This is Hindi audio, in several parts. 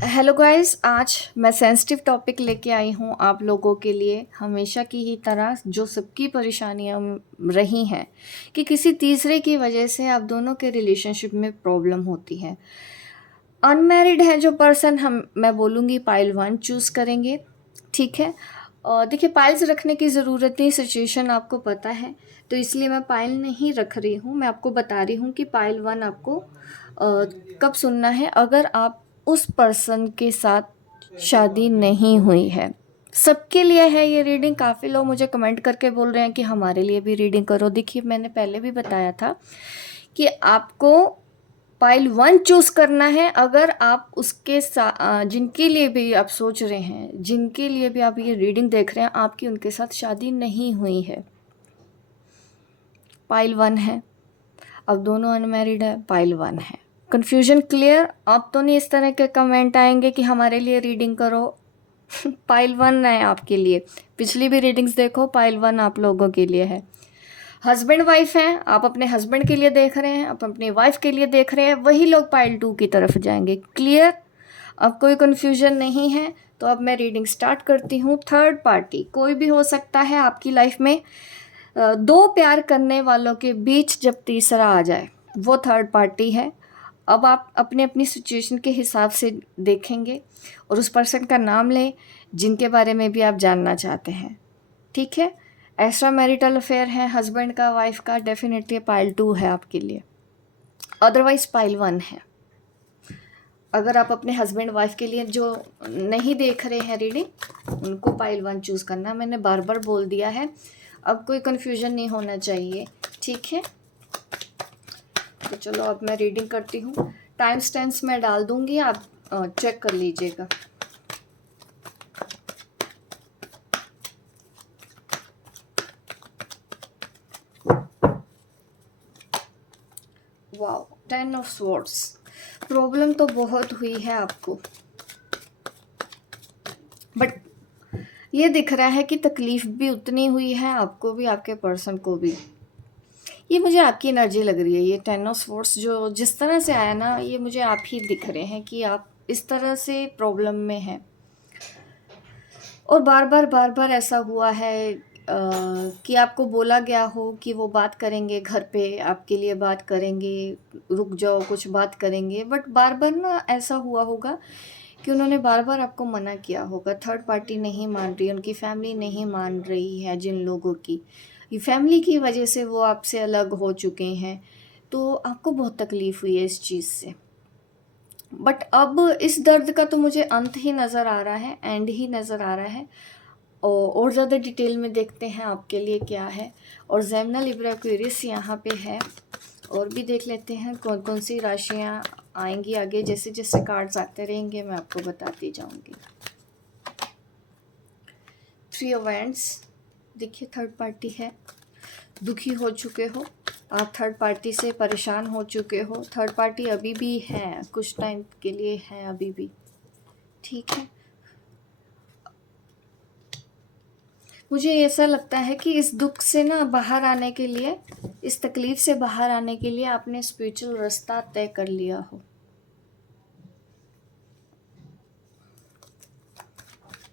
हेलो गाइस, आज मैं सेंसिटिव टॉपिक लेके आई हूँ आप लोगों के लिए। हमेशा की ही तरह जो सबकी परेशानियाँ रही हैं कि किसी तीसरे की वजह से आप दोनों के रिलेशनशिप में प्रॉब्लम होती है। अनमैरिड है जो पर्सन, हम मैं बोलूँगी पाइल वन चूज़ करेंगे, ठीक है। और देखिए, पाइल्स रखने की ज़रूरत नहीं, सिचुएशन आपको पता है, तो इसलिए मैं पाइल नहीं रख रही हूँ। मैं आपको बता रही हूँ कि पाइल वन आपको कब सुनना है, अगर आप उस पर्सन के साथ शादी नहीं हुई है। सबके लिए है ये रीडिंग। काफ़ी लोग मुझे कमेंट करके बोल रहे हैं कि हमारे लिए भी रीडिंग करो। देखिए, मैंने पहले भी बताया था कि आपको पाइल वन चूज़ करना है अगर आप उसके साथ, जिनके लिए भी आप सोच रहे हैं, जिनके लिए भी आप ये रीडिंग देख रहे हैं, आपकी उनके साथ शादी नहीं हुई है, पाइल वन है। अब दोनों अनमैरिड है, पाइल वन है। Confusion clear? अब तो नहीं इस तरह के कमेंट आएंगे कि हमारे लिए रीडिंग करो। पाइल वन है आपके लिए। पिछली भी रीडिंग्स देखो, पाइल वन आप लोगों के लिए है। हस्बैंड वाइफ हैं, आप अपने हस्बैंड के लिए देख रहे हैं, आप अपनी वाइफ के लिए देख रहे हैं, वही लोग पाइल टू की तरफ जाएंगे। क्लियर? अब कोई कन्फ्यूजन नहीं है, तो अब मैं रीडिंग स्टार्ट करती हूँ। थर्ड पार्टी कोई भी हो सकता है आपकी लाइफ में। दो प्यार करने वालों के बीच जब तीसरा आ जाए, वो थर्ड पार्टी है। अब आप अपनी अपनी सिचुएशन के हिसाब से देखेंगे और उस पर्सन का नाम लें जिनके बारे में भी आप जानना चाहते हैं, ठीक है। एक्स्ट्रा मैरिटल अफेयर है हस्बैंड का, वाइफ का, डेफिनेटली पाइल टू है आपके लिए। अदरवाइज पाइल वन है। अगर आप अपने हस्बैंड वाइफ के लिए जो नहीं देख रहे हैं रीडिंग, उनको पाइल वन चूज़ करना। मैंने बार बार बोल दिया है, अब कोई कन्फ्यूजन नहीं होना चाहिए, ठीक है। तो चलो अब मैं रीडिंग करती हूँ। टाइम स्टैम्प्स मैं डाल दूँगी, आप चेक कर लीजिएगा। Wow, 10 of swords. प्रॉब्लम तो बहुत हुई है आपको, बट ये दिख रहा है कि तकलीफ भी उतनी हुई है, आपको भी, आपके पर्सन को भी। ये मुझे आपकी एनर्जी लग रही है। ये 10 ऑफ स्वॉर्ड्स जो जिस तरह से आया ना, ये मुझे आप ही दिख रहे हैं कि आप इस तरह से प्रॉब्लम में हैं। और बार बार ऐसा हुआ है कि आपको बोला गया हो कि वो बात करेंगे, घर पे आपके लिए बात करेंगे, रुक जाओ कुछ बात करेंगे, बट बार बार ना ऐसा हुआ होगा कि उन्होंने बार बार आपको मना किया होगा। थर्ड पार्टी नहीं मान रही, उनकी फैमिली नहीं मान रही है। जिन लोगों की ये फैमिली की वजह से वो आपसे अलग हो चुके हैं, तो आपको बहुत तकलीफ़ हुई है इस चीज़ से। बट अब इस दर्द का तो मुझे अंत ही नज़र आ रहा है, एंड ही नज़र आ रहा है। और ज़्यादा डिटेल में देखते हैं आपके लिए क्या है। और जेमिनी, लिब्रा, एक्वेरियस यहाँ पे है। और भी देख लेते हैं कौन कौन सी राशियाँ आएंगी आगे। जैसे जैसे कार्ड्स आते रहेंगे मैं आपको बताती जाऊँगी। 3 ऑफ वैंड्स। देखिए, थर्ड पार्टी है। दुखी हो चुके हो आप, थर्ड पार्टी से परेशान हो चुके हो। थर्ड पार्टी अभी भी है, कुछ टाइम के लिए है अभी भी, ठीक है। मुझे ऐसा लगता है कि इस दुख से ना बाहर आने के लिए, इस तकलीफ से बाहर आने के लिए आपने स्पिरिचुअल रास्ता तय कर लिया हो।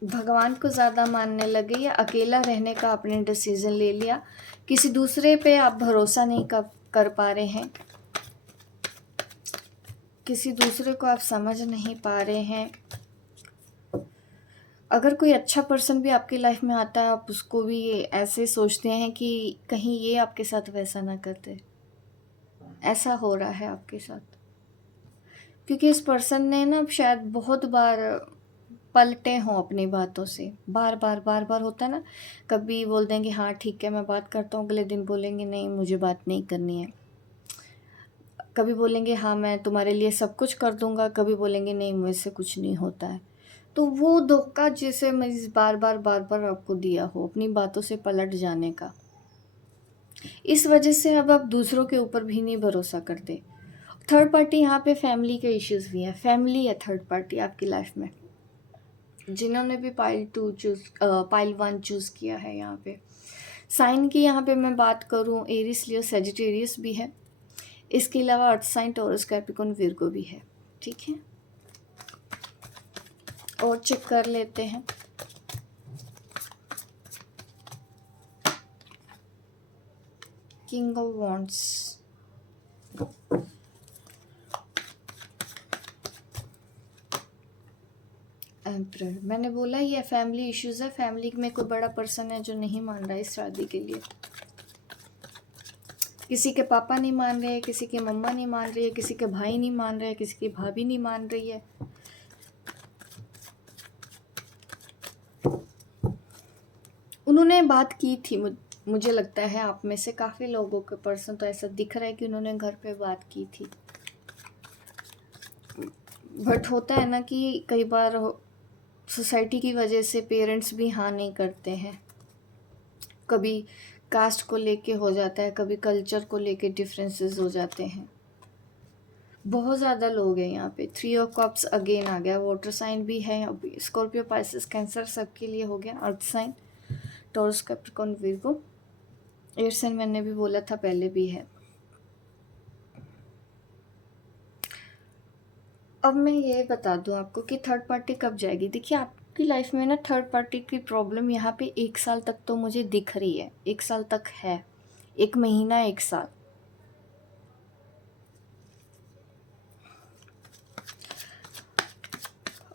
भगवान को ज़्यादा मानने लगे या अकेला रहने का आपने डिसीज़न ले लिया। किसी दूसरे पे आप भरोसा नहीं कर पा रहे हैं, किसी दूसरे को आप समझ नहीं पा रहे हैं। अगर कोई अच्छा पर्सन भी आपकी लाइफ में आता है, आप उसको भी ऐसे सोचते हैं कि कहीं ये आपके साथ वैसा ना करते। ऐसा हो रहा है आपके साथ, क्योंकि इस पर्सन ने ना शायद बहुत बार पलटे हों अपनी बातों से। बार बार होता है ना, कभी बोल देंगे हाँ ठीक है मैं बात करता हूँ, अगले दिन बोलेंगे नहीं मुझे बात नहीं करनी है। कभी बोलेंगे हाँ मैं तुम्हारे लिए सब कुछ कर दूंगा, कभी बोलेंगे नहीं मुझसे कुछ नहीं होता है। तो वो धोखा जिसे मैं बार बार आपको दिया हो अपनी बातों से पलट जाने का, इस वजह से अब आप दूसरों के ऊपर भी नहीं भरोसा करते। थर्ड पार्टी यहाँ पे फैमिली के इश्यूज भी हैं। फैमिली है थर्ड पार्टी आपकी लाइफ में, जिन्होंने भी पाइल वन चूज़ किया है। यहाँ पे साइन की यहाँ पे मैं बात करूँ, एरिस, लियो, सेजिटेरियस भी है। इसके अलावा earth sign, Taurus, Capricorn, Virgo भी है, ठीक है। और चेक कर लेते हैं। King of wands, emperor. मैंने बोला ये फैमिली इश्यूज है, फैमिली में कोई बड़ा पर्सन है जो नहीं मान रहा है इस शादी के लिए। किसी के पापा नहीं मान रहे, किसी की मम्मा नहीं मान रही है, किसी के भाई नहीं मान रहे, किसी की भाभी नहीं मान रही है। उन्होंने बात की थी, मुझे लगता है आप में से काफ़ी लोगों के पर्सन तो ऐसा दिख रहा है कि उन्होंने घर पे बात की थी। बट होता है ना कि कई बार सोसाइटी की वजह से पेरेंट्स भी हाँ नहीं करते हैं। कभी कास्ट को लेके हो जाता है, कभी कल्चर को लेके डिफरेंसेस हो जाते हैं। बहुत ज़्यादा लोग हैं यहाँ पे। 3 ऑफ कप्स अगेन आ गया, वाटर साइन भी है अभी। स्कॉर्पियो, पाइसेस, कैंसर सबके लिए हो गया। Earth sign, Taurus, Capricorn, Virgo. Air sign मैंने भी बोला था पहले भी है। अब मैं ये बता दूं आपको कि थर्ड पार्टी कब जाएगी। देखिए आपकी लाइफ में ना थर्ड पार्टी की प्रॉब्लम यहाँ पे 1 साल तक तो मुझे दिख रही है। 1 साल तक है, 1 महीना, 1 साल।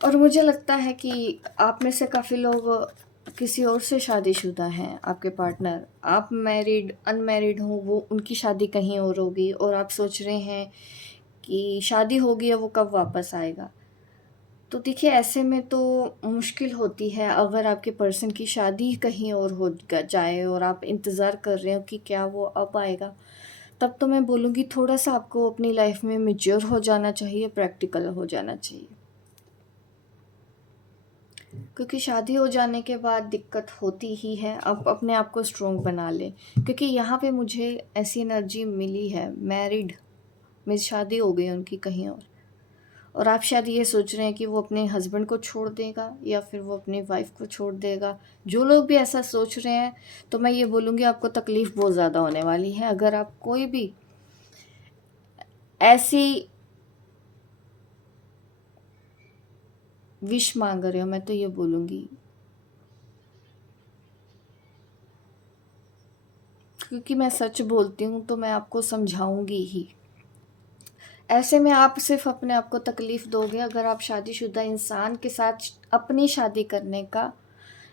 और मुझे लगता है कि आप में से काफ़ी लोग किसी और से शादीशुदा हैं, आपके पार्टनर। आप मैरिड अनमैरिड हो, वो उनकी शादी कहीं और होगी और आप सोच रहे हैं कि शादी होगी है, वो कब वापस आएगा। तो देखिए ऐसे में तो मुश्किल होती है अगर आपके पर्सन की शादी कहीं और हो जाए और आप इंतज़ार कर रहे हो कि क्या वो अब आएगा। तब तो मैं बोलूँगी थोड़ा सा आपको अपनी लाइफ में मैच्योर हो जाना चाहिए, प्रैक्टिकल हो जाना चाहिए। क्योंकि शादी हो जाने के बाद दिक्कत होती ही है। आप अपने आप को स्ट्रोंग बना लें, क्योंकि यहाँ पे मुझे ऐसी एनर्जी मिली है। मैरिड में शादी हो गई उनकी कहीं और आप शायद ये सोच रहे हैं कि वो अपने हस्बैंड को छोड़ देगा या फिर वो अपनी वाइफ को छोड़ देगा। जो लोग भी ऐसा सोच रहे हैं तो मैं ये बोलूँगी आपको तकलीफ़ बहुत ज़्यादा होने वाली है। अगर आप कोई भी ऐसी विश मांग रहे हो, मैं तो ये बोलूँगी, क्योंकि मैं सच बोलती हूँ तो मैं आपको समझाऊंगी ही। ऐसे में आप सिर्फ अपने आप को तकलीफ़ दोगे अगर आप शादीशुदा इंसान के साथ अपनी शादी करने का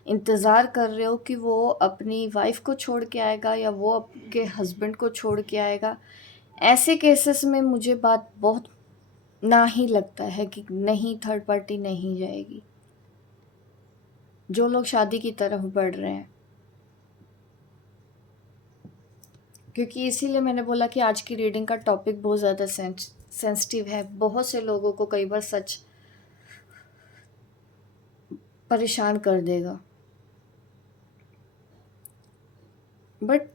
इंतज़ार कर रहे हो कि वो अपनी वाइफ को छोड़ के आएगा या वो आपके हस्बैंड को छोड़ के आएगा। ऐसे केसेस में मुझे बात बहुत ना ही लगता है कि नहीं, थर्ड पार्टी नहीं जाएगी। जो लोग शादी की तरफ बढ़ रहे हैं, क्योंकि इसीलिए मैंने बोला कि आज की रीडिंग का टॉपिक बहुत ज़्यादा सेंसिटिव है। बहुत से लोगों को कई बार सच परेशान कर देगा। बट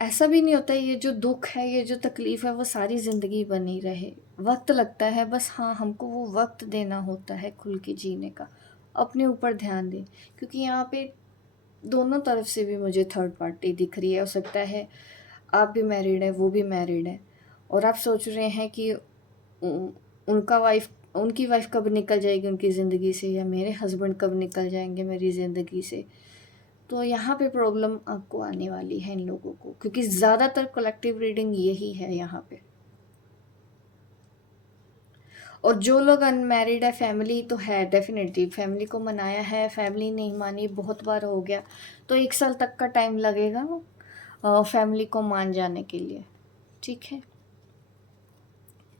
ऐसा भी नहीं होता, ये जो दुख है, ये जो तकलीफ़ है, वो सारी ज़िंदगी बनी रहे। वक्त लगता है बस, हाँ हमको वो वक्त देना होता है खुल के जीने का। अपने ऊपर ध्यान दें, क्योंकि यहाँ पे दोनों तरफ से भी मुझे थर्ड पार्टी दिख रही है। हो सकता है आप भी मैरिड है, वो भी मैरिड है, और आप सोच रहे हैं कि उनकी वाइफ कब निकल जाएगी उनकी ज़िंदगी से, या मेरे हस्बैंड कब निकल जाएंगे मेरी ज़िंदगी से। तो यहाँ पे प्रॉब्लम आपको आने वाली है इन लोगों को, क्योंकि ज़्यादातर कलेक्टिव रीडिंग यही है यहाँ पे। और जो लोग अनमैरिड है, फैमिली तो है डेफिनेटली, फैमिली को मनाया है, फैमिली नहीं मानी, बहुत बार हो गया, तो 1 साल तक का टाइम लगेगा फैमिली को मान जाने के लिए। ठीक है,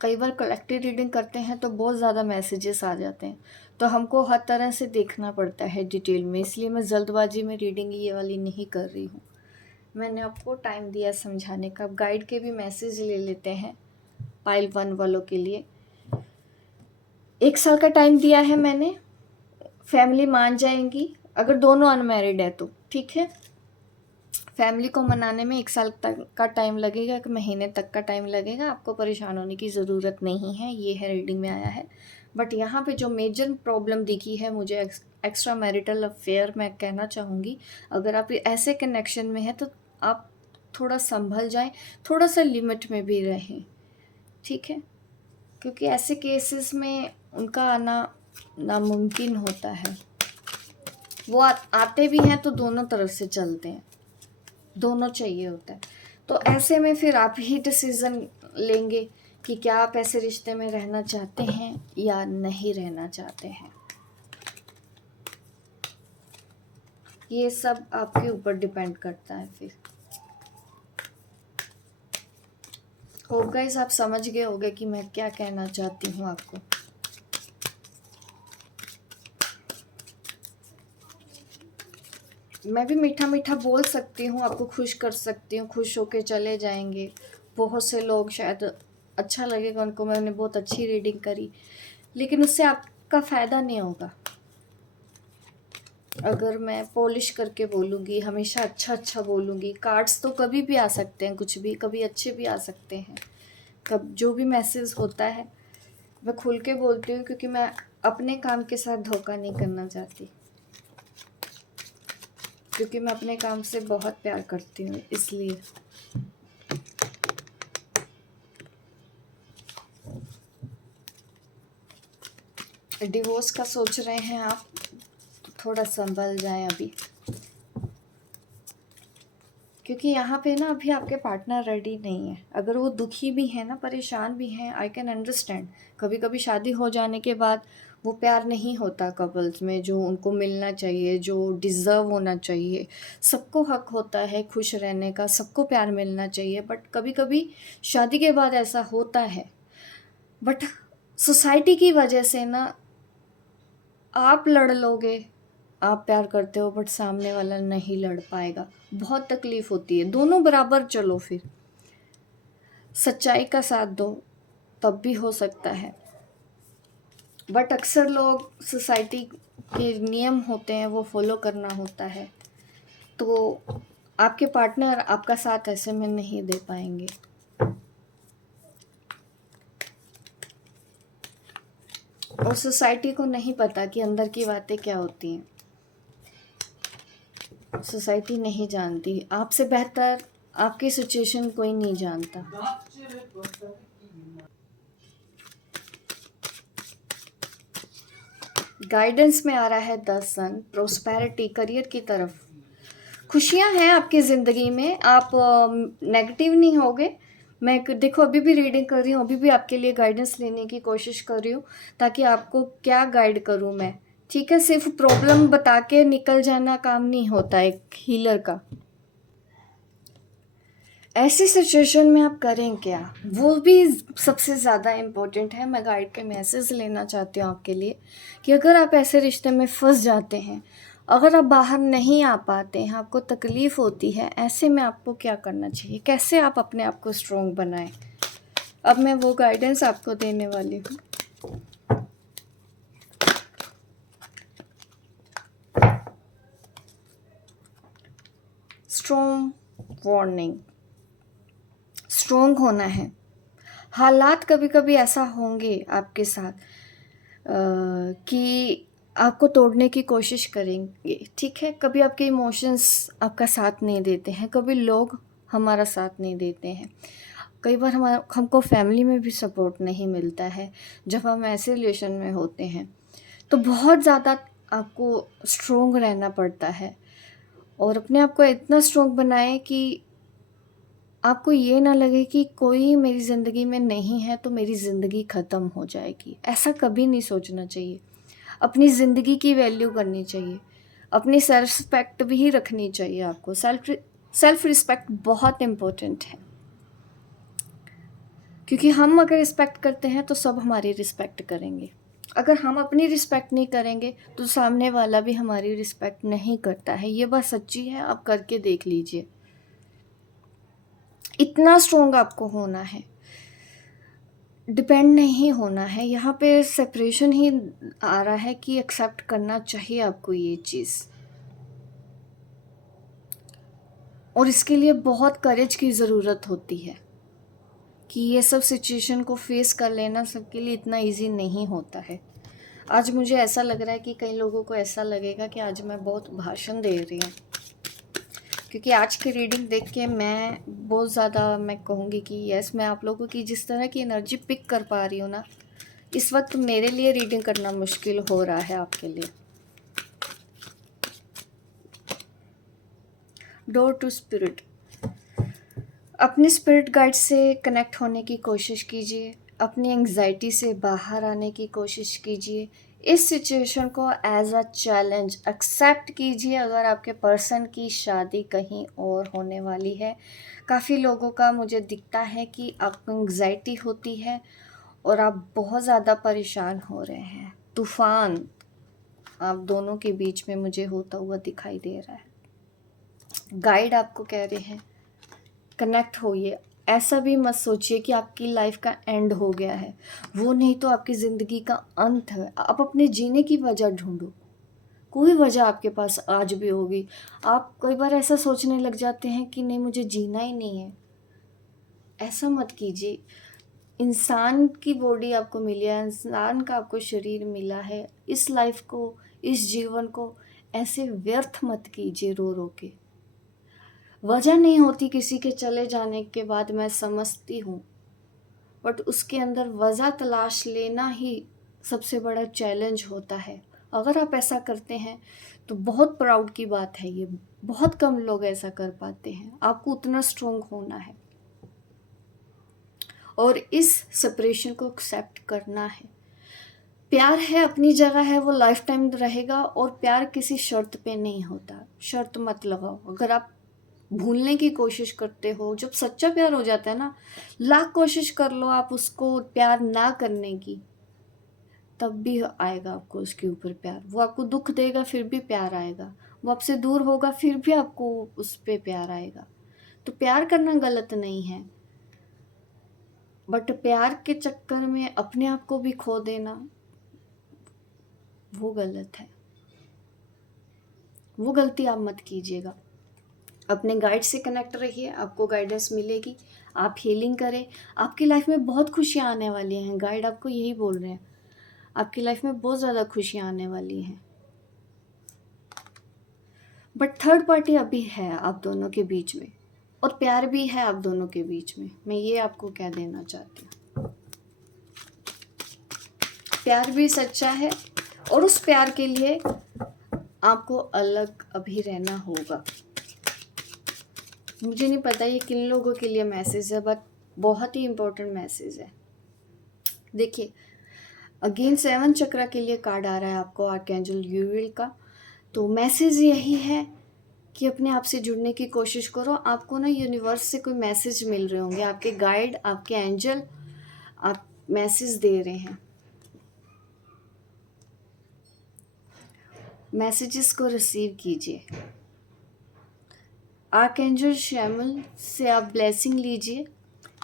कई बार कलेक्टिव रीडिंग करते हैं तो बहुत ज़्यादा मैसेजेस आ जाते हैं, तो हमको हर तरह से देखना पड़ता है डिटेल में, इसलिए मैं जल्दबाजी में रीडिंग ये वाली नहीं कर रही हूँ। मैंने आपको टाइम दिया समझाने का। गाइड के भी मैसेज ले लेते हैं पाइल 1 वालों के लिए। 1 साल का टाइम दिया है मैंने, फैमिली मान जाएंगी अगर दोनों अनमैरिड है तो। ठीक है, फैमिली को मनाने में 1 साल तक का टाइम लगेगा, 1 महीने तक का टाइम लगेगा। आपको परेशान होने की ज़रूरत नहीं है, ये है रीडिंग में आया है। बट यहाँ पे जो मेजर प्रॉब्लम दिखी है मुझे, एक्स्ट्रा मैरिटल अफेयर, मैं कहना चाहूँगी अगर आप ऐसे कनेक्शन में हैं तो आप थोड़ा संभल जाएं, थोड़ा सा लिमिट में भी रहें। ठीक है, क्योंकि ऐसे केसेस में उनका आना नामुमकिन होता है। वो आते भी हैं तो दोनों तरफ से चलते हैं, दोनों चाहिए होता है। तो ऐसे में फिर आप ही डिसीज़न लेंगे कि क्या आप ऐसे रिश्ते में रहना चाहते हैं या नहीं रहना चाहते हैं। ये सब आपके ऊपर डिपेंड करता है। फिर होप गाइस आप समझ गए होंगे कि मैं क्या कहना चाहती हूँ आपको। मैं भी मीठा मीठा बोल सकती हूँ, आपको खुश कर सकती हूँ, खुश होके चले जाएंगे। बहुत से लोग शायद अच्छा लगेगा उनको, मैंने बहुत अच्छी रीडिंग करी, लेकिन उससे आपका फ़ायदा नहीं होगा। अगर मैं पॉलिश करके बोलूँगी, हमेशा अच्छा अच्छा बोलूँगी, कार्ड्स तो कभी भी आ सकते हैं, कुछ भी, कभी अच्छे भी आ सकते हैं। कब जो भी मैसेज होता है मैं खुल के बोलती हूँ, क्योंकि मैं अपने काम के साथ धोखा नहीं करना चाहती, क्योंकि मैं अपने काम से बहुत प्यार करती हूँ। इसलिए डिवोर्स का सोच रहे हैं आप, तो थोड़ा संभल जाएं अभी, क्योंकि यहाँ पे ना अभी आपके पार्टनर रेडी नहीं है। अगर वो दुखी भी है ना, परेशान भी हैं, आई कैन अंडरस्टैंड। कभी कभी शादी हो जाने के बाद वो प्यार नहीं होता कपल्स में, जो उनको मिलना चाहिए, जो डिज़र्व होना चाहिए। सबको हक होता है खुश रहने का, सबको प्यार मिलना चाहिए, बट कभी कभी शादी के बाद ऐसा होता है। बट सोसाइटी की वजह से ना आप लड़ लोगे, आप प्यार करते हो बट सामने वाला नहीं लड़ पाएगा, बहुत तकलीफ होती है। दोनों बराबर चलो, फिर सच्चाई का साथ दो, तब भी हो सकता है। बट अक्सर लोग सोसाइटी के नियम होते हैं वो फॉलो करना होता है, तो आपके पार्टनर आपका साथ ऐसे में नहीं दे पाएंगे। और सोसाइटी को नहीं पता कि अंदर की बातें क्या होती हैं। सोसाइटी नहीं जानती, आपसे बेहतर आपकी सिचुएशन कोई नहीं जानता। गाइडेंस में आ रहा है 10 सन, प्रोस्पेरिटी, करियर की तरफ खुशियां हैं आपकी ज़िंदगी में। आप नेगेटिव नहीं होगे। मैं देखो अभी भी रीडिंग कर रही हूँ, अभी भी आपके लिए गाइडेंस लेने की कोशिश कर रही हूँ, ताकि आपको क्या गाइड करूँ मैं। ठीक है, सिर्फ प्रॉब्लम बता के निकल जाना काम नहीं होता एक हीलर का। ऐसी सिचुएशन में आप करें क्या, वो भी सबसे ज़्यादा इम्पोर्टेंट है। मैं गाइड के मैसेज लेना चाहती हूँ आपके लिए, कि अगर आप ऐसे रिश्ते में फंस जाते हैं, अगर आप बाहर नहीं आ पाते हैं, आपको तकलीफ़ होती है, ऐसे में आपको क्या करना चाहिए, कैसे आप अपने आप को स्ट्रॉन्ग बनाएं। अब मैं वो गाइडेंस आपको देने वाली हूँ। स्ट्रॉन्ग वार्निंग, स्ट्रॉन्ग होना है। हालात कभी कभी ऐसा होंगे आपके साथ कि आपको तोड़ने की कोशिश करेंगे, ठीक है। कभी आपके इमोशंस आपका साथ नहीं देते हैं, कभी लोग हमारा साथ नहीं देते हैं, कई बार हमको फैमिली में भी सपोर्ट नहीं मिलता है जब हम ऐसे रिलेशन में होते हैं। तो बहुत ज़्यादा आपको स्ट्रोंग रहना पड़ता है, और अपने आप को इतना स्ट्रोंग बनाएं कि आपको ये ना लगे कि कोई मेरी ज़िंदगी में नहीं है तो मेरी ज़िंदगी ख़त्म हो जाएगी। ऐसा कभी नहीं सोचना चाहिए। अपनी ज़िंदगी की वैल्यू करनी चाहिए, अपनी सेल्फ रिस्पेक्ट भी रखनी चाहिए आपको। सेल्फ रिस्पेक्ट बहुत इम्पोर्टेंट है, क्योंकि हम अगर रिस्पेक्ट करते हैं तो सब हमारी रिस्पेक्ट करेंगे। अगर हम अपनी रिस्पेक्ट नहीं करेंगे तो सामने वाला भी हमारी रिस्पेक्ट नहीं करता है। ये बात सच्ची है, आप करके देख लीजिए। इतना स्ट्रोंग आपको होना है, डिपेंड नहीं होना है। यहाँ पे सेपरेशन ही आ रहा है कि एक्सेप्ट करना चाहिए आपको ये चीज़, और इसके लिए बहुत करेज की ज़रूरत होती है कि ये सब सिचुएशन को फेस कर लेना सबके लिए इतना इजी नहीं होता है। आज मुझे ऐसा लग रहा है कि कई लोगों को ऐसा लगेगा कि आज मैं बहुत भाषण दे रही हूँ, क्योंकि आज की रीडिंग देख के मैं बहुत ज़्यादा, मैं कहूँगी कि यस, मैं आप लोगों की जिस तरह की एनर्जी पिक कर पा रही हूँ ना, इस वक्त मेरे लिए रीडिंग करना मुश्किल हो रहा है आपके लिए। Door to spirit. अपने स्पिरिट गाइड से कनेक्ट होने की कोशिश कीजिए, अपनी एंग्जाइटी से बाहर आने की कोशिश कीजिए। इस सिचुएशन को एज अ चैलेंज एक्सेप्ट कीजिए। अगर आपके पर्सन की शादी कहीं और होने वाली है, काफ़ी लोगों का मुझे दिखता है कि आपको एंग्जाइटी होती है और आप बहुत ज़्यादा परेशान हो रहे हैं। तूफान आप दोनों के बीच में मुझे होता हुआ दिखाई दे रहा है। गाइड आपको कह रहे हैं कनेक्ट होइए। ऐसा भी मत सोचिए कि आपकी लाइफ का एंड हो गया है, वो नहीं तो आपकी ज़िंदगी का अंत है। आप अपने जीने की वजह ढूंढो, कोई वजह आपके पास आज भी होगी। आप कई बार ऐसा सोचने लग जाते हैं कि नहीं मुझे जीना ही नहीं है। ऐसा मत कीजिए। इंसान की बॉडी आपको मिली है, इंसान का आपको शरीर मिला है। इस लाइफ को, इस जीवन को ऐसे व्यर्थ मत कीजिए रो रो के। वजह नहीं होती किसी के चले जाने के बाद, मैं समझती हूँ, बट उसके अंदर वजह तलाश लेना ही सबसे बड़ा चैलेंज होता है। अगर आप ऐसा करते हैं तो बहुत प्राउड की बात है ये। बहुत कम लोग ऐसा कर पाते हैं। आपको उतना स्ट्रोंग होना है और इस सेपरेशन को एक्सेप्ट करना है। प्यार है, अपनी जगह है, वो लाइफ टाइम रहेगा। और प्यार किसी शर्त पे नहीं होता। शर्त मत लगाओ। अगर आप भूलने की कोशिश करते हो, जब सच्चा प्यार हो जाता है ना, लाख कोशिश कर लो आप उसको प्यार ना करने की, तब भी आएगा आपको उसके ऊपर प्यार। वो आपको दुख देगा फिर भी प्यार आएगा। वो आपसे दूर होगा फिर भी आपको उस पर प्यार आएगा। तो प्यार करना गलत नहीं है, बट प्यार के चक्कर में अपने आप को भी खो देना वो गलत है। वो गलती आप मत कीजिएगा। अपने गाइड से कनेक्ट रहिए, आपको गाइडेंस मिलेगी। आप हीलिंग करें, आपकी लाइफ में बहुत खुशियाँ आने वाली हैं। गाइड आपको यही बोल रहे हैं, आपकी लाइफ में बहुत ज़्यादा खुशियाँ आने वाली हैं। बट थर्ड पार्टी अभी है आप दोनों के बीच में, और प्यार भी है आप दोनों के बीच में। मैं ये आपको कह देना चाहती हूँ, प्यार भी सच्चा है और उस प्यार के लिए आपको अलग अभी रहना होगा। मुझे नहीं पता ये किन लोगों के लिए मैसेज है, बट बहुत ही इम्पोर्टेंट मैसेज है। देखिए, अगेन 7 चक्रा के लिए कार्ड आ रहा है आपको आर्कएंजल यूरियल का। तो मैसेज यही है कि अपने आप से जुड़ने की कोशिश करो। आपको ना यूनिवर्स से कोई मैसेज मिल रहे होंगे, आपके गाइड, आपके एंजल आप मैसेज दे रहे हैं। मैसेजेस को रिसीव कीजिए। आर्कएंजल शैमुल से आप ब्लेसिंग लीजिए,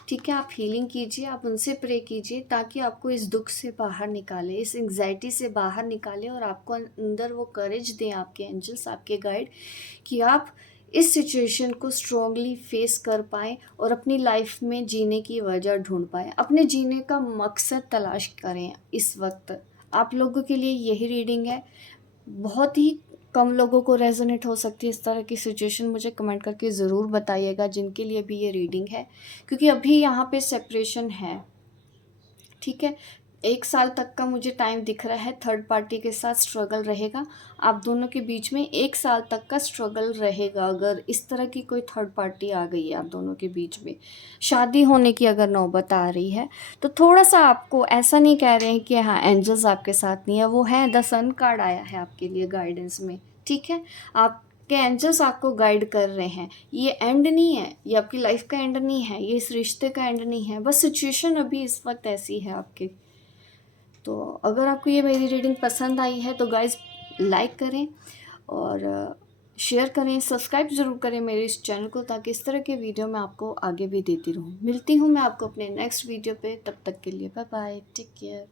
ठीक है। आप हीलिंग कीजिए, आप उनसे प्रे कीजिए ताकि आपको इस दुख से बाहर निकाले, इस एंग्जाइटी से बाहर निकाले, और आपको अंदर वो करेज दें आपके एंजल्स, आपके गाइड, कि आप इस सिचुएशन को स्ट्रॉन्गली फेस कर पाएँ और अपनी लाइफ में जीने की वजह ढूंढ पाएँ, अपने जीने का मकसद तलाश करें। इस वक्त आप लोगों के लिए यही रीडिंग है। बहुत ही कम लोगों को रेजोनेट हो सकती है इस तरह की सिचुएशन। मुझे कमेंट करके ज़रूर बताइएगा जिनके लिए भी ये रीडिंग है, क्योंकि अभी यहाँ पे सेपरेशन है, ठीक है। 1 साल तक का मुझे टाइम दिख रहा है। थर्ड पार्टी के साथ स्ट्रगल रहेगा आप दोनों के बीच में। 1 साल तक का स्ट्रगल रहेगा अगर इस तरह की कोई थर्ड पार्टी आ गई है आप दोनों के बीच में। शादी होने की अगर नौबत आ रही है तो थोड़ा सा आपको, ऐसा नहीं कह रहे हैं कि हाँ एंजल्स आपके साथ नहीं है, वो है। द सन कार्ड आया है आपके लिए गाइडेंस में, ठीक है। आपके एंजल्स आपको गाइड कर रहे हैं। ये एंड नहीं है, ये आपकी लाइफ का एंड नहीं है, ये इस रिश्ते का एंड नहीं है, बस सिचुएशन अभी इस वक्त ऐसी है आपकी। तो अगर आपको ये मेरी रीडिंग पसंद आई है तो गाइज़ लाइक करें और शेयर करें, सब्सक्राइब ज़रूर करें मेरे इस चैनल को, ताकि इस तरह के वीडियो मैं आपको आगे भी देती रहूँ। मिलती हूँ मैं आपको अपने नेक्स्ट वीडियो पे, तब तक के लिए बाय बाय, टेक केयर।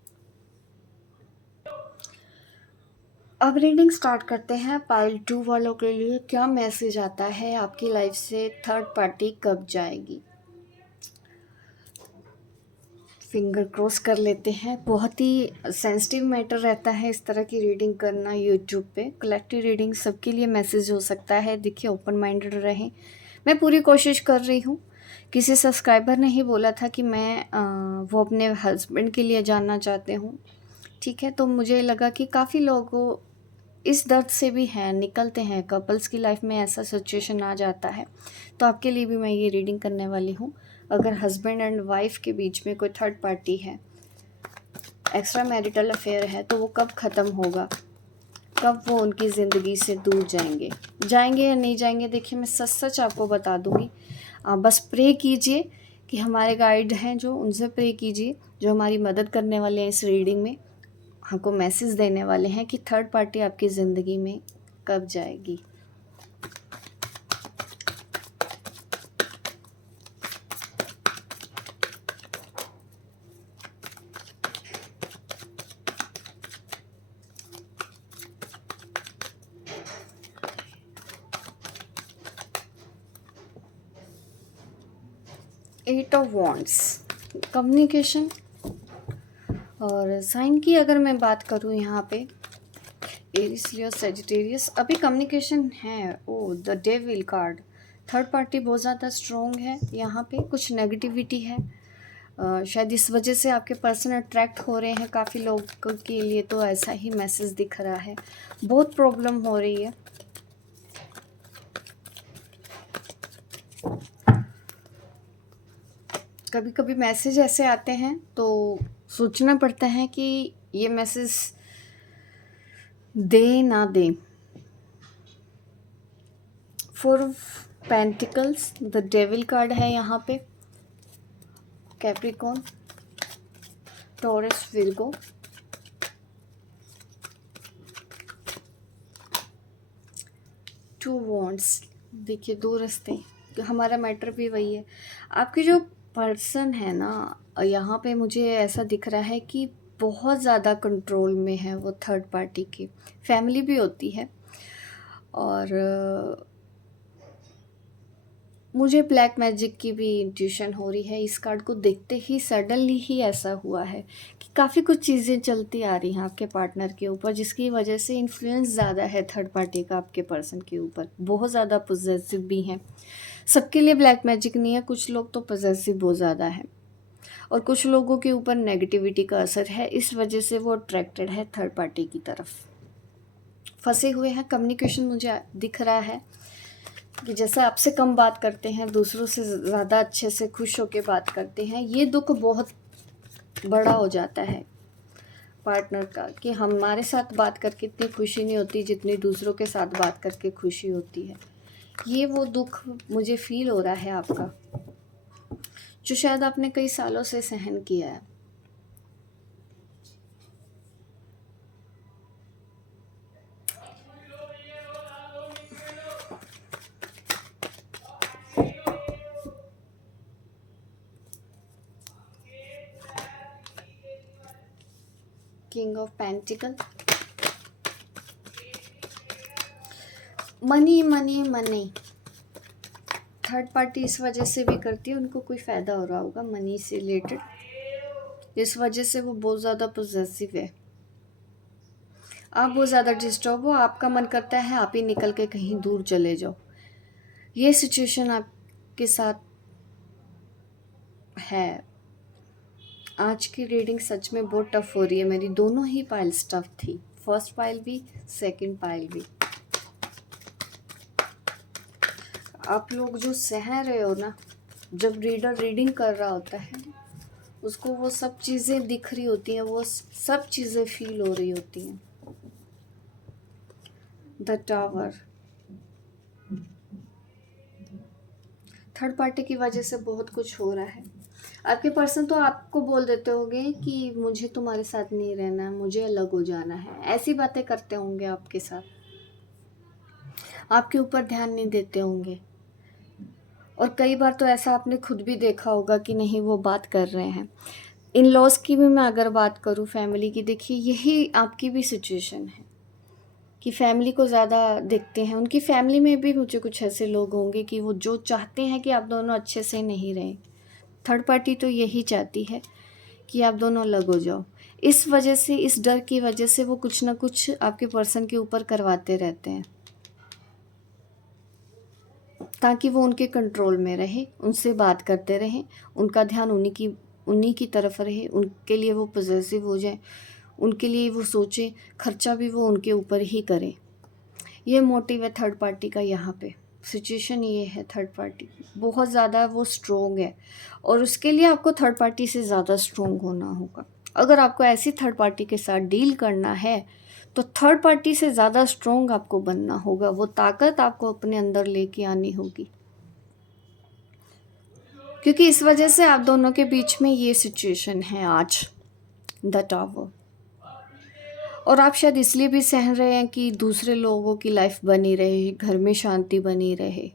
अब रीडिंग स्टार्ट करते हैं पाइल 2 वालों के लिए। क्या मैसेज आता है, आपकी लाइफ से थर्ड पार्टी कब जाएगी? फिंगर क्रॉस कर लेते हैं। बहुत ही सेंसिटिव मैटर रहता है इस तरह की रीडिंग करना यूट्यूब पे। कलेक्टिव रीडिंग सबके लिए मैसेज हो सकता है। देखिए, ओपन माइंडेड रहें। मैं पूरी कोशिश कर रही हूँ किसी सब्सक्राइबर ने ही बोला था कि वो अपने हस्बैंड के लिए जानना चाहते हूँ, ठीक है। तो मुझे लगा कि काफ़ी लोगों इस दर्द से भी हैं, निकलते हैं, कपल्स की लाइफ में ऐसा सिचुएशन आ जाता है। तो आपके लिए भी मैं ये रीडिंग करने वाली हूँ। अगर हस्बैंड एंड वाइफ के बीच में कोई थर्ड पार्टी है, एक्स्ट्रा मैरिटल अफेयर है, तो वो कब ख़त्म होगा, कब वो उनकी ज़िंदगी से दूर जाएंगे या नहीं जाएंगे, देखिए मैं सच सच आपको बता दूँगी। आप बस प्रे कीजिए कि हमारे गाइड हैं जो, उनसे प्रे कीजिए जो हमारी मदद करने वाले हैं इस रीडिंग में, हमको मैसेज देने वाले हैं कि थर्ड पार्टी आपकी ज़िंदगी में कब जाएगी। Eight of wands, communication. और साइन की अगर मैं बात करूँ यहाँ पे, एरिस, लियो, सजिटेरियस, अभी कम्युनिकेशन है। Oh the devil card, third party बहुत ज़्यादा स्ट्रॉन्ग है, यहाँ पे कुछ नेगेटिविटी है। शायद इस वजह से आपके पर्सन अट्रैक्ट हो रहे हैं काफ़ी लोगों के लिए, तो ऐसा ही मैसेज दिख रहा है। बहुत प्रॉब्लम हो रही है। कभी कभी मैसेज ऐसे आते हैं तो सोचना पड़ता है कि ये मैसेज दे ना दे। Four of pentacles, the devil card है यहाँ पे। Capricorn, Taurus, Virgo. Two wands, देखिए दो रास्ते, हमारा मैटर भी वही है। आपकी जो पर्सन है ना, यहाँ पे मुझे ऐसा दिख रहा है कि बहुत ज़्यादा कंट्रोल में है वो थर्ड पार्टी की। फैमिली भी होती है। और मुझे ब्लैक मैजिक की भी इंट्यूशन हो रही है इस कार्ड को देखते ही। सडनली ही ऐसा हुआ है कि काफ़ी कुछ चीज़ें चलती आ रही हैं आपके पार्टनर के ऊपर, जिसकी वजह से इन्फ्लुएंस ज़्यादा है थर्ड पार्टी का आपके पर्सन के ऊपर। बहुत ज़्यादा पॉजिटिव भी हैं। सबके लिए ब्लैक मैजिक नहीं है, कुछ लोग तो पॉजिटिव बहुत ज़्यादा है और कुछ लोगों के ऊपर नेगेटिविटी का असर है। इस वजह से वो अट्रैक्टेड है थर्ड पार्टी की तरफ, फंसे हुए हैं। कम्युनिकेशन मुझे दिख रहा है कि जैसे आपसे कम बात करते हैं, दूसरों से ज़्यादा अच्छे से खुश होकर बात करते हैं। ये दुख बहुत बड़ा हो जाता है पार्टनर का कि हमारे साथ बात करके इतनी खुशी नहीं होती जितनी दूसरों के साथ बात करके खुशी होती है। ये वो दुख मुझे फील हो रहा है आपका, जो शायद आपने कई सालों से सहन किया है। King of pentacle, money money money. Third party इस वजह से भी करती है, उनको कोई फ़ायदा हो रहा होगा मनी से रिलेटेड, इस वजह से वो बहुत ज़्यादा पॉसेसिव है। आप बहुत ज़्यादा डिस्टर्ब हो, आपका मन करता है आप ही निकल के कहीं दूर चले जाओ। ये सिचुएशन आपके साथ है। आज की रीडिंग सच में बहुत टफ हो रही है। मेरी दोनों ही पाइल्स टफ थी, फर्स्ट पाइल भी, सेकंड पाइल भी। आप लोग जो सह रहे हो ना, जब रीडर रीडिंग कर रहा होता है उसको वो सब चीज़ें दिख रही होती हैं, वो सब चीज़ें फील हो रही होती हैं। द टावर, थर्ड पार्टी की वजह से बहुत कुछ हो रहा है। आपके पर्सन तो आपको बोल देते होंगे कि मुझे तुम्हारे साथ नहीं रहना है, मुझे अलग हो जाना है, ऐसी बातें करते होंगे आपके साथ, आपके ऊपर ध्यान नहीं देते होंगे। और कई बार तो ऐसा आपने खुद भी देखा होगा कि नहीं वो बात कर रहे हैं। इन लॉज की भी मैं अगर बात करूँ, फैमिली की, देखिए यही आपकी भी सिचुएशन है कि फैमिली को ज़्यादा देखते हैं। उनकी फैमिली में भी मुझे कुछ ऐसे लोग होंगे कि वो जो चाहते हैं कि आप दोनों अच्छे से नहीं रहें। थर्ड पार्टी तो यही चाहती है कि आप दोनों अलग हो जाओ। इस वजह से, इस डर की वजह से वो कुछ ना कुछ आपके पर्सन के ऊपर करवाते रहते हैं। ताकि वो उनके कंट्रोल में रहे, उनसे बात करते रहें, उनका ध्यान उन्हीं की तरफ रहे, उनके लिए वो पॉसेसिव हो जाए, उनके लिए वो सोचें, खर्चा भी वो उनके ऊपर ही करें। ये मोटिव है थर्ड पार्टी का। यहाँ पे सिचुएशन ये है, थर्ड पार्टी बहुत ज़्यादा वो स्ट्रोंग है और उसके लिए आपको थर्ड पार्टी से ज़्यादा स्ट्रोंग होना होगा। अगर आपको ऐसी थर्ड पार्टी के साथ डील करना है तो थर्ड पार्टी से ज़्यादा स्ट्रोंग आपको बनना होगा, वो ताकत आपको अपने अंदर लेके आनी होगी, क्योंकि इस वजह से आप दोनों के बीच में ये सिचुएशन है आज, द टावर। और आप शायद इसलिए भी सहन रहे हैं कि दूसरे लोगों की लाइफ बनी रहे, घर में शांति बनी रहे,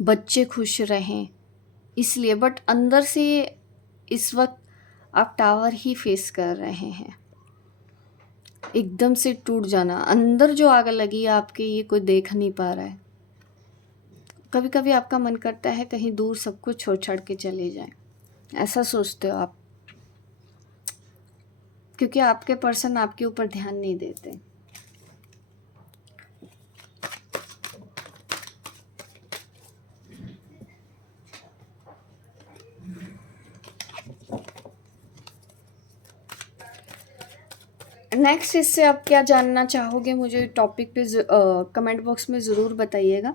बच्चे खुश रहें, इसलिए। बट अंदर से इस वक्त आप टावर ही फेस कर रहे हैं, एकदम से टूट जाना। अंदर जो आग लगी है आपके, ये कोई देख नहीं पा रहा है। कभी कभी आपका मन करता है कहीं दूर सब कुछ छोड़ छाड़ के चले जाएं, ऐसा सोचते हो आप, क्योंकि आपके पर्सन आपके ऊपर ध्यान नहीं देते। नेक्स्ट इससे आप क्या जानना चाहोगे, मुझे टॉपिक पे कमेंट बॉक्स में ज़रूर बताइएगा।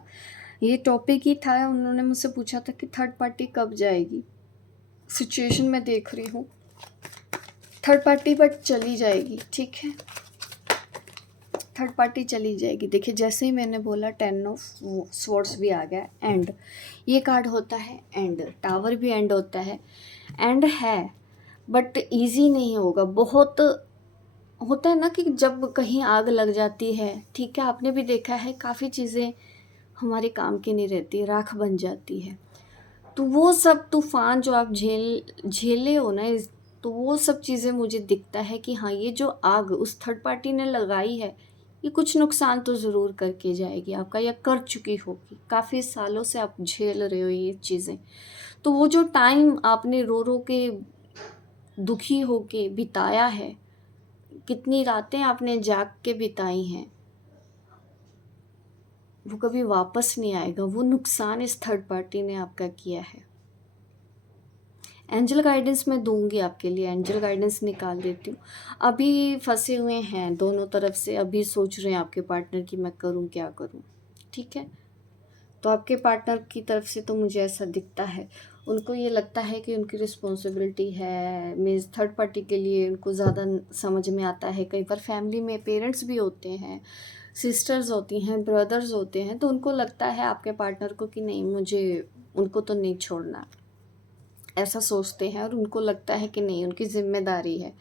ये टॉपिक ही था, उन्होंने मुझसे पूछा था कि थर्ड पार्टी कब जाएगी। सिचुएशन में देख रही हूँ थर्ड पार्टी बट चली जाएगी, ठीक है, थर्ड पार्टी चली जाएगी। देखिए जैसे ही मैंने बोला 10 ऑफ स्वॉर्ड्स भी आ गया, एंड ये कार्ड होता है एंड, टावर भी एंड होता है, एंड है बट इजी नहीं होगा। बहुत होता है ना कि जब कहीं आग लग जाती है, ठीक है, आपने भी देखा है काफ़ी चीज़ें हमारे काम की नहीं रहती, राख बन जाती है। तो वो सब तूफान जो आप झेले हो ना, तो वो सब चीज़ें मुझे दिखता है कि हाँ, ये जो आग उस थर्ड पार्टी ने लगाई है, ये कुछ नुकसान तो ज़रूर करके जाएगी आपका, या कर चुकी होगी। काफ़ी सालों से आप झेल रहे हो ये चीज़ें, तो वो जो टाइम आपने रो रो के दुखी हो के बिताया है, कितनी रातें आपने जाग के बिताई हैं, वो कभी वापस नहीं आएगा। वो नुकसान इस थर्ड पार्टी ने आपका किया है। एंजल गाइडेंस मैं दूंगी आपके लिए, एंजल गाइडेंस निकाल देती हूँ। अभी फंसे हुए हैं दोनों तरफ से, अभी सोच रहे हैं आपके पार्टनर की मैं करूँ क्या करूँ, ठीक है। तो आपके पार्टनर की तरफ से तो मुझे ऐसा दिखता है, उनको ये लगता है कि उनकी रिस्पॉन्सिबिलिटी है, मीन्स थर्ड पार्टी के लिए उनको ज़्यादा समझ में आता है। कई बार फैमिली में पेरेंट्स भी होते हैं, सिस्टर्स होती हैं, ब्रदर्स होते हैं, तो उनको लगता है आपके पार्टनर को कि नहीं, मुझे उनको तो नहीं छोड़ना, ऐसा सोचते हैं। और उनको लगता है कि नहीं, उनकी जिम्मेदारी है,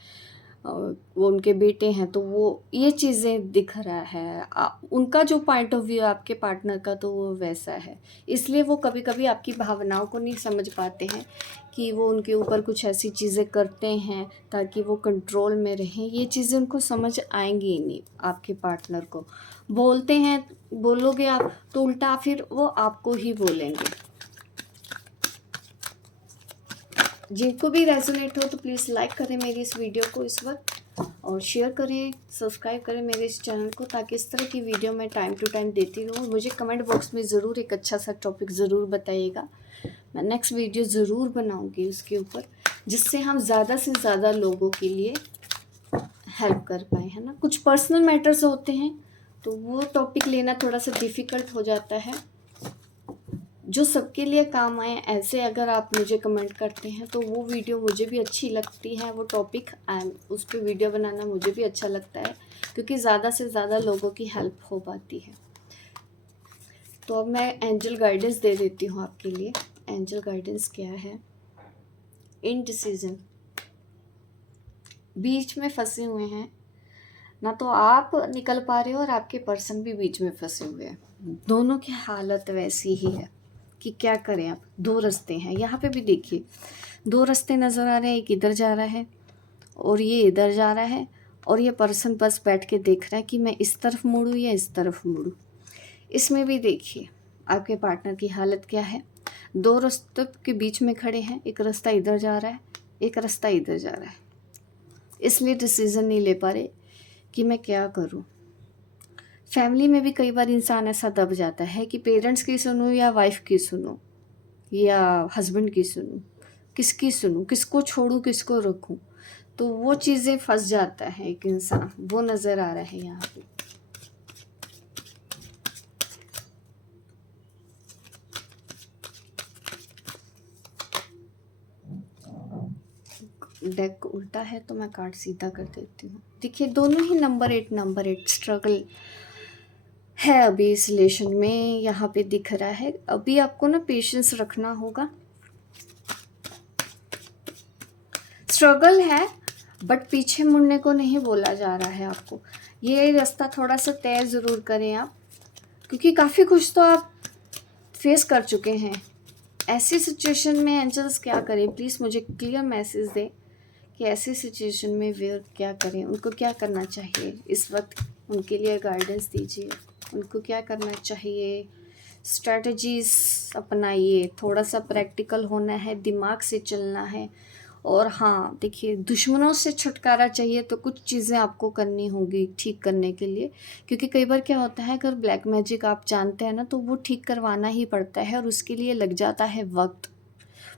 वो उनके बेटे हैं, तो वो ये चीज़ें दिख रहा है। उनका जो पॉइंट ऑफ व्यू है आपके पार्टनर का, तो वो वैसा है। इसलिए वो कभी कभी आपकी भावनाओं को नहीं समझ पाते हैं कि वो उनके ऊपर कुछ ऐसी चीज़ें करते हैं ताकि वो कंट्रोल में रहें। ये चीज़ें उनको समझ आएंगी ही नहीं। आपके पार्टनर को बोलते हैं, बोलोगे आप तो उल्टा फिर वो आपको ही बोलेंगे। जिनको भी रेजोनेट हो तो प्लीज़ लाइक करें मेरी इस वीडियो को इस वक्त, और शेयर करें, सब्सक्राइब करें मेरे इस चैनल को, ताकि इस तरह की वीडियो मैं टाइम टू टाइम देती रहूँ। मुझे कमेंट बॉक्स में ज़रूर एक अच्छा सा टॉपिक ज़रूर बताइएगा, मैं नेक्स्ट वीडियो ज़रूर बनाऊँगी उसके ऊपर, जिससे हम ज़्यादा से ज़्यादा लोगों के लिए हेल्प कर पाएँ, है ना। कुछ पर्सनल मैटर्स होते हैं तो वो टॉपिक लेना थोड़ा सा डिफ़िकल्ट हो जाता है, जो सबके लिए काम आए ऐसे अगर आप मुझे कमेंट करते हैं तो वो वीडियो मुझे भी अच्छी लगती है, वो टॉपिक उस पर वीडियो बनाना मुझे भी अच्छा लगता है, क्योंकि ज़्यादा से ज़्यादा लोगों की हेल्प हो पाती है। तो अब मैं एंजल गाइडेंस दे देती हूँ आपके लिए। एंजल गाइडेंस क्या है? इनडिसीजन, बीच में फंसे हुए हैं ना, तो आप निकल पा रहे हो और आपके पर्सन भी बीच में फंसे हुए हैं। दोनों की हालत वैसी ही है कि क्या करें आप। दो रास्ते हैं, यहाँ पे भी देखिए 2 रास्ते नज़र आ रहे हैं, एक इधर जा रहा है और ये इधर जा रहा है, और ये पर्सन बस बैठ के देख रहा है कि मैं इस तरफ मुड़ूँ या इस तरफ मुड़ूँ। इसमें भी देखिए आपके पार्टनर की हालत क्या है। 2 रास्तों के बीच में खड़े हैं, एक रास्ता इधर जा रहा है, एक रास्ता इधर जा रहा है, इसलिए डिसीज़न नहीं ले पा रहे कि मैं क्या करूँ। फैमिली में भी कई बार इंसान ऐसा दब जाता है कि पेरेंट्स की सुनूं या वाइफ की सुनूं या हस्बैंड की सुनूं, किसकी सुनूं, किसको छोड़ूं, किसको रखूं। तो वो चीज़ें फंस जाता है एक इंसान, वो नज़र आ रहा है यहाँ पे। डेक उल्टा है तो मैं कार्ड सीधा कर देती हूँ। देखिए दोनों ही नंबर 8 स्ट्रगल है अभी इस रिलेशन में, यहाँ पे दिख रहा है। अभी आपको ना पेशेंस रखना होगा। स्ट्रगल है बट पीछे मुड़ने को नहीं बोला जा रहा है आपको। ये रास्ता थोड़ा सा तय ज़रूर करें आप, क्योंकि काफ़ी कुछ तो आप फेस कर चुके हैं। ऐसी सिचुएशन में एंजल्स क्या करें, प्लीज़ मुझे क्लियर मैसेज दें कि ऐसी सिचुएशन में वे क्या करें, उनको क्या करना चाहिए इस वक्त, उनके लिए गाइडेंस दीजिए। उनको क्या करना चाहिए, स्ट्रैटेजीज अपनाइए, थोड़ा सा प्रैक्टिकल होना है, दिमाग से चलना है। और हाँ देखिए, दुश्मनों से छुटकारा चाहिए तो कुछ चीज़ें आपको करनी होगी ठीक करने के लिए, क्योंकि कई बार क्या होता है, अगर ब्लैक मैजिक आप जानते हैं ना तो वो ठीक करवाना ही पड़ता है और उसके लिए लग जाता है वक्त,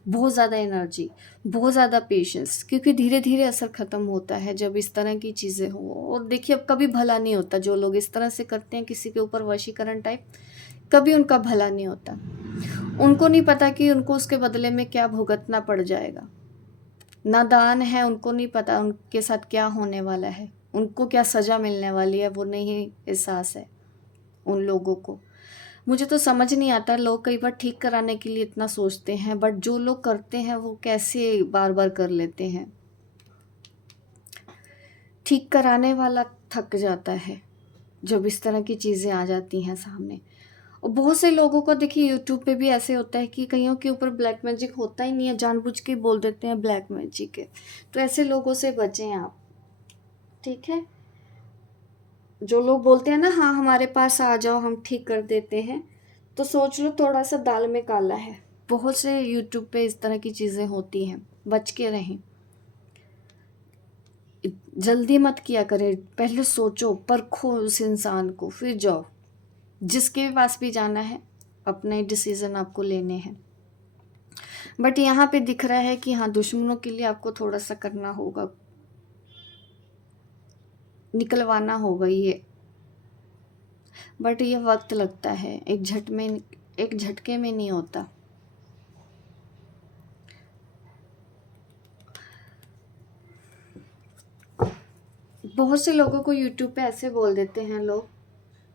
बहुत ज़्यादा एनर्जी, बहुत ज़्यादा पेशेंस, क्योंकि धीरे धीरे असर ख़त्म होता है जब इस तरह की चीज़ें हों। और देखिए अब कभी भला नहीं होता, जो लोग इस तरह से करते हैं किसी के ऊपर वशीकरण टाइप, कभी उनका भला नहीं होता। उनको नहीं पता कि उनको उसके बदले में क्या भुगतना पड़ जाएगा। नादान है, उनको नहीं पता उनके साथ क्या होने वाला है, उनको क्या सज़ा मिलने वाली है, वो नहीं एहसास है उन लोगों को। मुझे तो समझ नहीं आता, लोग कई बार ठीक कराने के लिए इतना सोचते हैं, बट जो लोग करते हैं वो कैसे बार बार कर लेते हैं। ठीक कराने वाला थक जाता है जब इस तरह की चीज़ें आ जाती हैं सामने। और बहुत से लोगों को देखिए यूट्यूब पे भी ऐसे होता है कि कईयों के ऊपर ब्लैक मैजिक होता ही नहीं है, जानबूझ के बोल देते हैं ब्लैक मैजिक है। तो ऐसे लोगों से बचें आप, ठीक है। जो लोग बोलते हैं ना हाँ हमारे पास आ जाओ हम ठीक कर देते हैं, तो सोच लो थोड़ा सा दाल में काला है। बहुत से यूट्यूब पे इस तरह की चीज़ें होती हैं, बच के रहें। जल्दी मत किया करें, पहले सोचो, परखो उस इंसान को, फिर जाओ। जिसके पास भी जाना है अपने डिसीज़न आपको लेने हैं। बट यहाँ पे दिख रहा है कि हाँ दुश्मनों के लिए आपको थोड़ा सा करना होगा, निकलवाना होगा ये, बट ये वक्त लगता है, एक झटके में नहीं होता। बहुत से लोगों को यूट्यूब पे ऐसे बोल देते हैं लोग,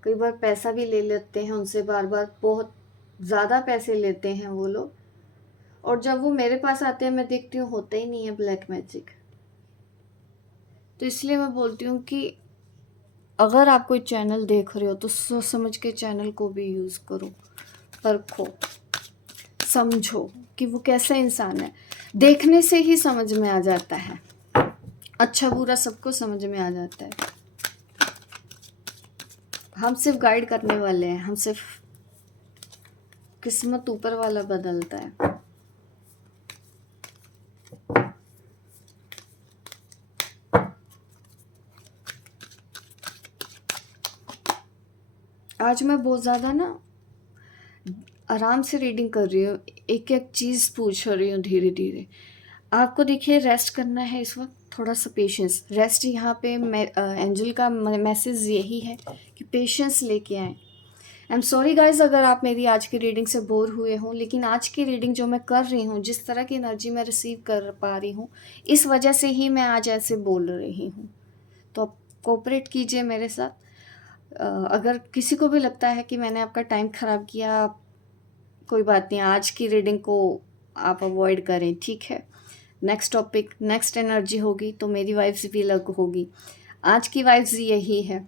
कई बार पैसा भी ले लेते हैं उनसे, बार बार बहुत ज़्यादा पैसे लेते हैं वो लोग, और जब वो मेरे पास आते हैं मैं देखती हूँ होता ही नहीं है ब्लैक मैजिक। तो इसलिए मैं बोलती हूँ कि अगर आप कोई चैनल देख रहे हो तो सोच समझ के चैनल को भी यूज़ करो, परखो, समझो कि वो कैसा इंसान है। देखने से ही समझ में आ जाता है, अच्छा बुरा सबको समझ में आ जाता है। हम सिर्फ गाइड करने वाले हैं, हम सिर्फ, किस्मत ऊपर वाला बदलता है। आज मैं बहुत ज़्यादा ना आराम से रीडिंग कर रही हूँ, एक एक चीज़ पूछ रही हूँ धीरे धीरे। आपको देखिए रेस्ट करना है इस वक्त, थोड़ा सा पेशेंस, रेस्ट। यहाँ पे एंजल का मैसेज यही है कि पेशेंस लेके आएँ। आई एम सॉरी गाइज अगर आप मेरी आज की रीडिंग से बोर हुए हों, लेकिन आज की रीडिंग जो मैं कर रही हूँ, जिस तरह की एनर्जी मैं रिसीव कर पा रही हूँ, इस वजह से ही मैं आज ऐसे बोल रही हूँ। तो आप कोऑपरेट कीजिए मेरे साथ। अगर किसी को भी लगता है कि मैंने आपका टाइम ख़राब किया, कोई बात नहीं, आज की रीडिंग को आप अवॉइड करें, ठीक है। नेक्स्ट टॉपिक, नेक्स्ट एनर्जी होगी तो मेरी वाइब्स भी अलग होगी। आज की वाइब्स यही है।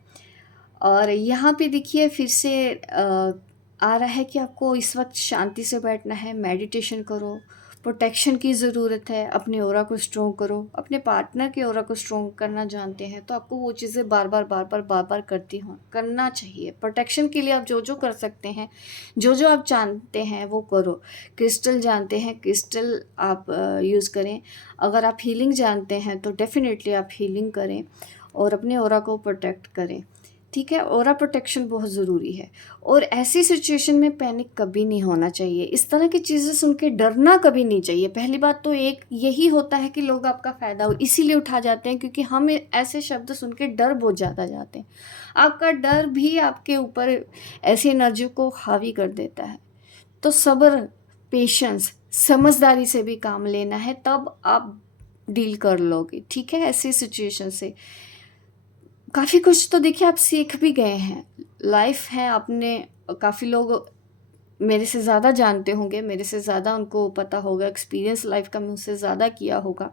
और यहाँ पे देखिए फिर से आ रहा है कि आपको इस वक्त शांति से बैठना है, मेडिटेशन करो, प्रोटेक्शन की ज़रूरत है, अपने ऑरा को स्ट्रॉन्ग करो। अपने पार्टनर के ऑरा को स्ट्रॉन्ग करना जानते हैं तो आपको वो चीज़ें बार बार करना चाहिए। प्रोटेक्शन के लिए आप जो जो कर सकते हैं, जो जो आप जानते हैं वो करो। क्रिस्टल जानते हैं, क्रिस्टल आप यूज़ करें। अगर आप हीलिंग जानते हैं तो डेफिनेटली आप हीलिंग करें और अपने ऑरा को प्रोटेक्ट करें, ठीक है, ऑरा प्रोटेक्शन बहुत ज़रूरी है। और ऐसी सिचुएशन में पैनिक कभी नहीं होना चाहिए, इस तरह की चीज़ें सुन के डरना कभी नहीं चाहिए। पहली बात तो एक यही होता है कि लोग आपका फ़ायदा हो इसीलिए उठा जाते हैं, क्योंकि हम ऐसे शब्द सुन के डर बहुत ज़्यादा जाते हैं। आपका डर भी आपके ऊपर ऐसी एनर्जी को हावी कर देता है। तो सब्र, पेशेंस, समझदारी से भी काम लेना है, तब आप डील कर लोगे, ठीक है, ऐसी सिचुएशन से। काफ़ी कुछ तो देखिए आप सीख भी गए हैं। लाइफ है, आपने काफ़ी लोग मेरे से ज़्यादा जानते होंगे, मेरे से ज़्यादा उनको पता होगा, एक्सपीरियंस लाइफ का मुझसे ज़्यादा किया होगा,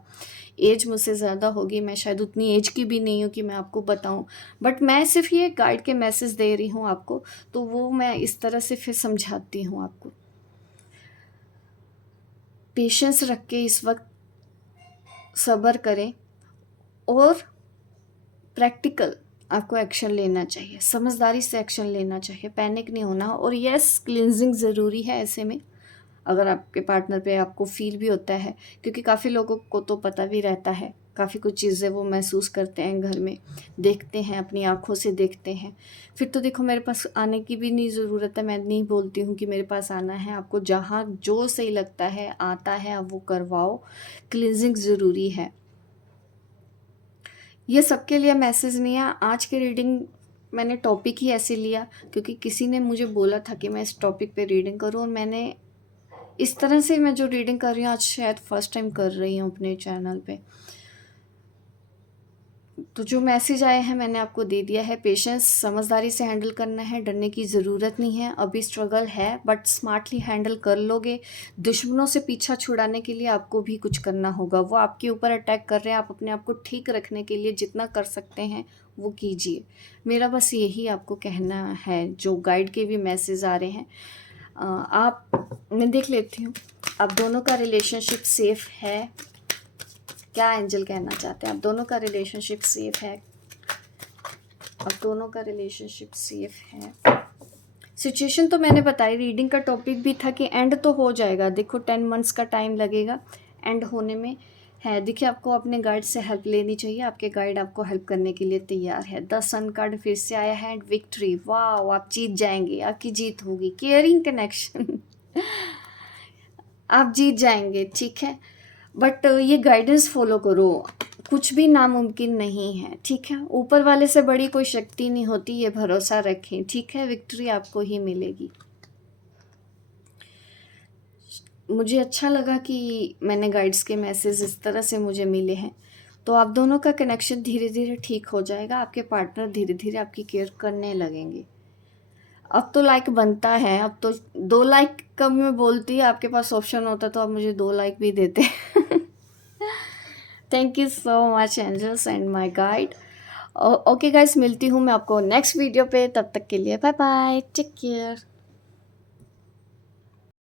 एज मुझसे ज़्यादा होगी, मैं शायद उतनी एज की भी नहीं हूँ कि मैं आपको बताऊँ, बट मैं सिर्फ ये गाइड के मैसेज दे रही हूँ आपको, तो वो मैं इस तरह से फिर समझाती हूँ आपको। पेशेंस रख के इस वक्त सब्र करें, और प्रैक्टिकल आपको एक्शन लेना चाहिए, समझदारी से एक्शन लेना चाहिए, पैनिक नहीं होना। और यस, क्लिनजिंग ज़रूरी है ऐसे में, अगर आपके पार्टनर पे आपको फील भी होता है, क्योंकि काफ़ी लोगों को तो पता भी रहता है, काफ़ी कुछ चीज़ें वो महसूस करते हैं, घर में देखते हैं, अपनी आँखों से देखते हैं। फिर तो देखो मेरे पास आने की भी नहीं ज़रूरत है, मैं नहीं बोलती हूँ कि मेरे पास आना है, आपको जहाँ जो सही लगता है आता है आप वो करवाओ, क्लिनजिंग ज़रूरी है। ये सबके लिए मैसेज नहीं है। आज की रीडिंग मैंने टॉपिक ही ऐसे लिया क्योंकि किसी ने मुझे बोला था कि मैं इस टॉपिक पे रीडिंग करूँ, और मैंने इस तरह से मैं जो रीडिंग कर रही हूँ आज शायद फर्स्ट टाइम कर रही हूँ अपने चैनल पे। तो जो मैसेज आए हैं मैंने आपको दे दिया है। पेशेंस, समझदारी से हैंडल करना है, डरने की ज़रूरत नहीं है। अभी स्ट्रगल है बट स्मार्टली हैंडल कर लोगे। दुश्मनों से पीछा छुड़ाने के लिए आपको भी कुछ करना होगा, वो आपके ऊपर अटैक कर रहे हैं, आप अपने आप को ठीक रखने के लिए जितना कर सकते हैं वो कीजिए। मेरा बस यही आपको कहना है। जो गाइड के भी मैसेज आ रहे हैं मैं देख लेती हूँ आप दोनों का रिलेशनशिप सेफ है। क्या एंजल कहना चाहते हैं? आप दोनों का रिलेशनशिप सेफ है, आप दोनों का रिलेशनशिप सेफ है। सिचुएशन तो मैंने बताई, रीडिंग का टॉपिक भी था कि एंड तो हो जाएगा। देखो 10 मंथ्स का टाइम लगेगा एंड होने में है। देखिए आपको अपने गाइड से हेल्प लेनी चाहिए, आपके गाइड आपको हेल्प करने के लिए तैयार है। द सन कार्ड फिर से आया है, विक्ट्री। वाह, आप जीत जाएंगे, आपकी जीत होगी। केयरिंग कनेक्शन आप जीत जाएंगे, ठीक है। बट ये गाइडेंस फॉलो करो, कुछ भी नामुमकिन नहीं है, ठीक है। ऊपर वाले से बड़ी कोई शक्ति नहीं होती, ये भरोसा रखें, ठीक है। विक्ट्री आपको ही मिलेगी। मुझे अच्छा लगा कि मैंने गाइड्स के मैसेज इस तरह से मुझे मिले हैं। तो आप दोनों का कनेक्शन धीरे धीरे ठीक हो जाएगा, आपके पार्टनर धीरे धीरे आपकी केयर करने लगेंगे। अब तो लाइक बनता है, अब तो 2 लाइक कब मैं बोलती, आपके पास ऑप्शन होता तो आप मुझे 2 लाइक भी देते thank you so much angels and my guide. Okay guys, मिलती हूँ मैं आपको नेक्स्ट वीडियो पे, तब तक के लिए बाय बाय, टेक केयर।